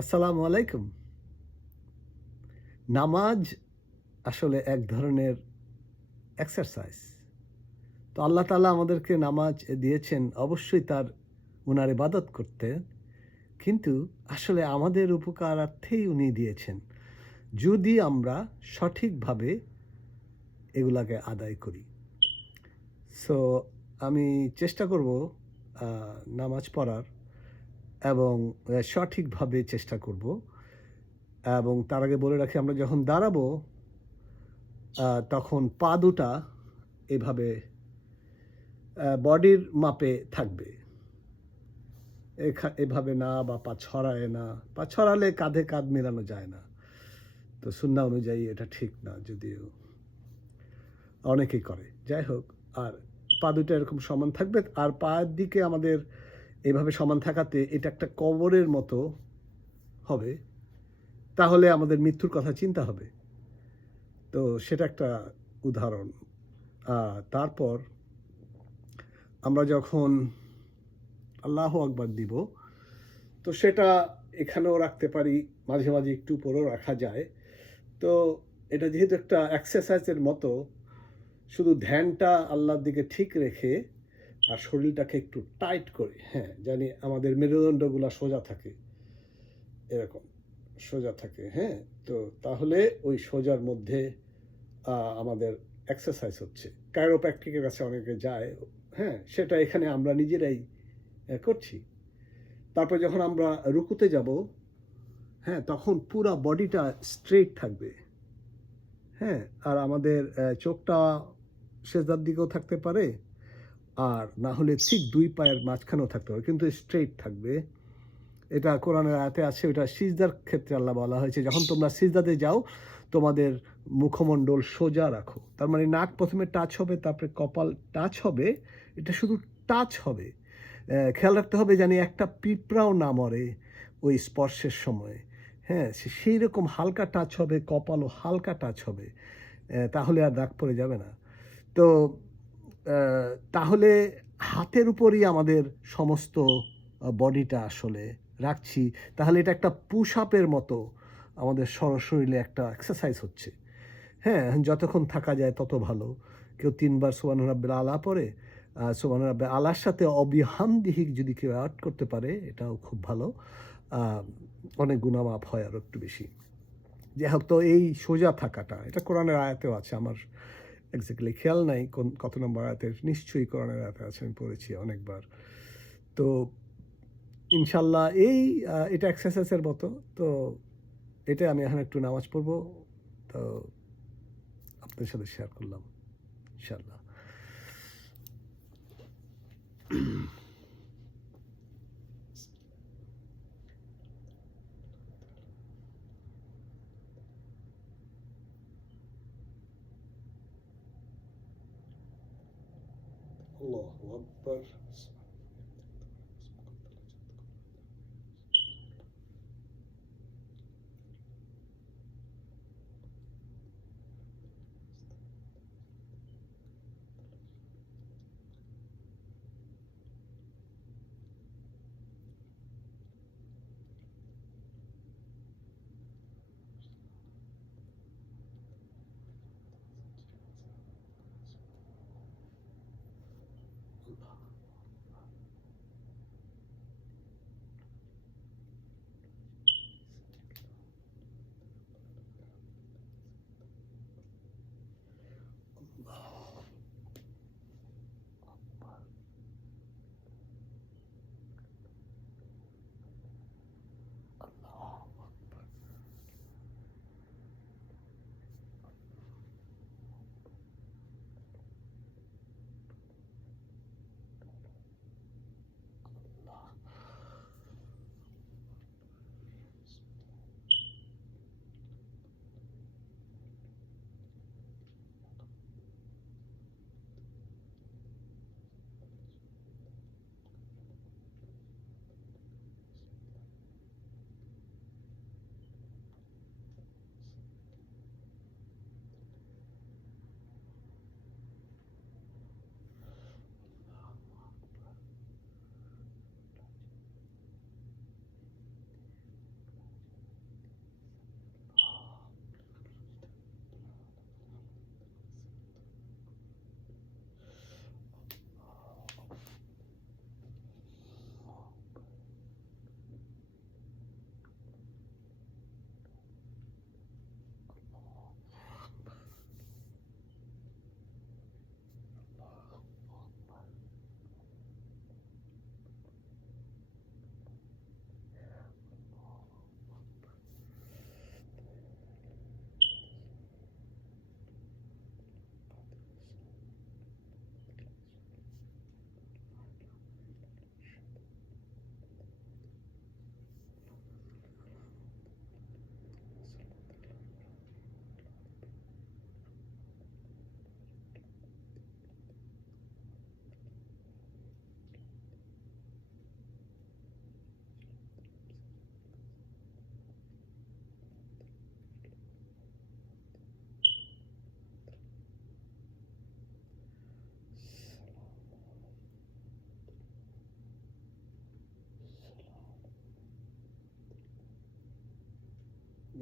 আসসালামু আলাইকুম। নামাজ আসলে এক ধরনের এক্সারসাইজ। তো আল্লাহ তাআলা আমাদেরকে নামাজ দিয়েছেন অবশ্যই উনার ইবাদত করতে। কিন্তু আসলে আমাদের উপকারার্থেই উনি দিয়েছেন। যদি আমরা সঠিকভাবে এগুলাকে আদায় করি। সো আমি চেষ্টা করব আ নামাজ পড়ার এবং সঠিকভাবে চেষ্টা করব। এবং তার আগে বলে রাখি আমরা যখন দাঁড়াবো তখন পা দুটা এভাবে বডির মাপে থাকবে। এভাবে না বা পা ছড়ায় না। পা ছড়ালে কাঁধে কাঁধ মেলানো যায় না। তো সুন্নাহ অনুযায়ী এটা ঠিক না যদিও অনেকেই করে। যাই হোক, আর পা দুটো এরকম সমান থাকবে আর পায়ের দিকে আমাদের এভাবে সমান থাকাতে এটা একটা কবরের মতো হবে। তাহলে আমাদের মৃত্যুর কথা চিন্তা হবে। তো সেটা একটা উদাহরণ। তারপর আমরা যখন আল্লাহু আকবার দিব, তো সেটা এখানেও রাখতে পারি, মাঝে, মাঝে একটু উপরেও রাখা যায়। তো এটা যেহেতু একটা এক্সারসাইজের মতো, শুধু ধ্যানটা আল্লাহর দিকে ঠিক রেখে আর শরীরটাকে একটু টাইট করে, হ্যাঁ, জানি আমাদের মেরুদণ্ডগুলা সোজা থাকে, এরকম সোজা থাকে, হ্যাঁ? তো তাহলে ওই সোজার মধ্যে আমাদের এক্সারসাইজ হচ্ছে। কাইরোপ্র্যাকটিকের কাছে অনেকে যায়, হ্যাঁ? সেটা এখানে আমরা নিজেরাই করছি। তারপর যখন আমরা রুকুতে যাব, হ্যাঁ, তখন পুরা বডিটা স্ট্রেইট থাকবে। হ্যাঁ? আর আমাদের চোখটা সেজদার দিকেও থাকতে পারে। আর না হলে ঠিক ২ পায়ের মাঝখানেও থাকতে পারে। কিন্তু স্ট্রেইট থাকবে। এটা কোরআনের আয়াতে আছে। ওটা সিজদার ক্ষেত্রে আল্লাহ বলা হয়েছে, যখন তোমরা সিজদাতে যাও, তোমাদের মুখমণ্ডল সোজা রাখো। তার মানে নাক ১ম এ টাচ হবে, তারপরে কপাল টাচ হবে। এটা শুধু টাচ হবে। খেয়াল রাখতে হবে জানি একটা পিঁপড়াও না মরে ওই স্পর্শের সময়। হ্যাঁ? সেইরকম হালকা টাচ হবে, কপালও হালকা টাচ হবে। তাহলে আর দাগ পড়ে যাবে না। তো আ তাহলে হাতের উপরই আমাদের সমস্ত বডিটা আসলে রাখছি। তাহলে এটা একটা পুশ আপের মতো আমাদের শরীরে একটা এক্সারসাইজ হচ্ছে। হ্যাঁ? যতক্ষণ থাকা যায় তত ভালো। কেউ ৩ বার সুবহান রাব্বিল আলা পড়ে। সুবহান রাব্বিল আলার সাথে অবিহামদিহি যদি কেউ এড করতে পারে, এটাও খুব ভালো। আ অনেক গুনাহ মাফ হয় আরো একটু বেশি। যাই হোক, তো এই সোজা থাকাটা এটা কোরআনের আয়াতেও আছে। আমার এক্সাক্টলি খেয়াল নাই কত নম্বর আয়াতে। নিশ্চয়ই কোরআনের আয়াতে আছে, আমি পড়েছি অনেকবার। তো ইনশাআল্লাহ এটা এক্সারসাইজের মতো। তো এটাই আমি এখন একটু নামাজ পড়ব। তো আপনাদের সাথে শেয়ার করলাম ইনশাআল্লাহ। আল্লাহু আকবার।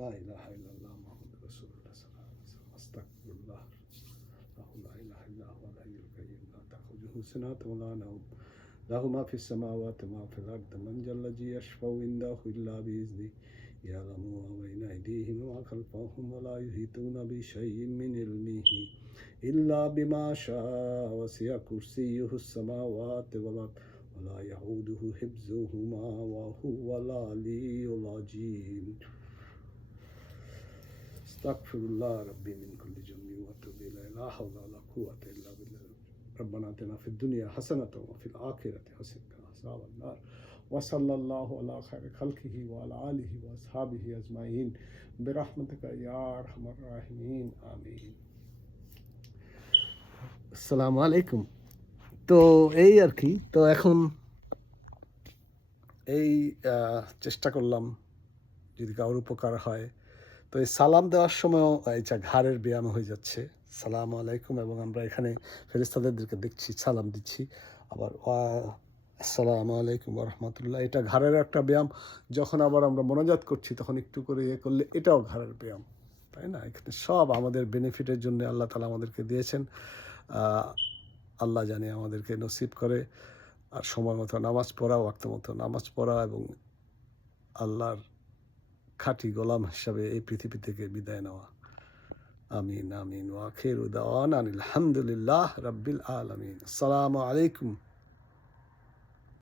লা ইলাহা ইল্লাল্লাহ মুহাম্মাদুর রাসূলুল্লাহ সাল্লাল্লাহু আলাইহি ওয়াসাল্লাম আস্তাগফিরুল্লাহ লা ইলাহা ইল্লা হুয়াল হাইয়ুল কাইয়্যুম লা তাখুযুহু সিনাতুন ওয়া লা নাওম লাহু মা ফিস সামাওয়াতি ওয়া মা ফিল আরদি মান জাল্লাযী ইয়াশফাউ ইনদাহু ইল্লা বিইذনিহি ইয়ালামু মা বাইনা আইদিহিম ওয়া খালফাহুম ওয়া লা ইউহিতুনা বিশাইইন মিন ইলমিহি ইল্লা বিমা শাআ ওয়াসি'a কুরসিয়্যুহুস সামাওয়াতি ওয়াল আরদ ওয়া লা ইয়াউদুহু হিফযুহুমা ওয়া হুয়াল আলিয়্যুল আযীম আস্তাগফিরুল্লাহ রাব্বি মিন কুল্লি যামবিন ওয়া আতুবু ইলাইহি লা হাওলা ওয়া লা কুওয়াতা ইল্লা বিল্লাহ ربنا آتنا في الدنيا حسنة وفي الآخرة حسنة وقنا عذاب النار وصلى الله على خير خلقه وعلى آله وأصحابه أجمعين برحمتك يا أرحم الراحمين آمين আসসালামু আলাইকুম। তো এই আর কি, তো এখন এই চেষ্টা করলাম যদি কারোর উপকার হয়। তো এই সালাম দেওয়ার সময়ও এই যা ঘাড়ের ব্যায়াম হয়ে যাচ্ছে, সালাম আলাইকুম, এবং আমরা এখানে ফেরেশতাদেরকে দেখছি সালাম দিচ্ছি, আবার আসসালামু আলাইকুম ওয়া রাহমাতুল্লাহ, এটা ঘাড়ের একটা ব্যায়াম। যখন আবার আমরা মোনাজাত করছি তখন একটু করে করলে এটাও ঘাড়ের ব্যায়াম, তাই না? এখানে সব আমাদের বেনিফিটের জন্য আল্লাহ তাআলা আমাদেরকে দিয়েছেন। আল্লাহ জানে আমাদেরকে নসিব করে আর সময় মতো নামাজ পড়া, ওয়াক্ত মতো নামাজ পড়া, এবং আল্লাহর খাঁটি গোলাম হিসাবে এই পৃথিবী থেকে বিদায় নেওয়া। আমিন আমিন ওয়া আখিরু দাওয়ানা আলহামদুলিল্লাহ রাব্বিল আলামিন। আসসালামু আলাইকুম।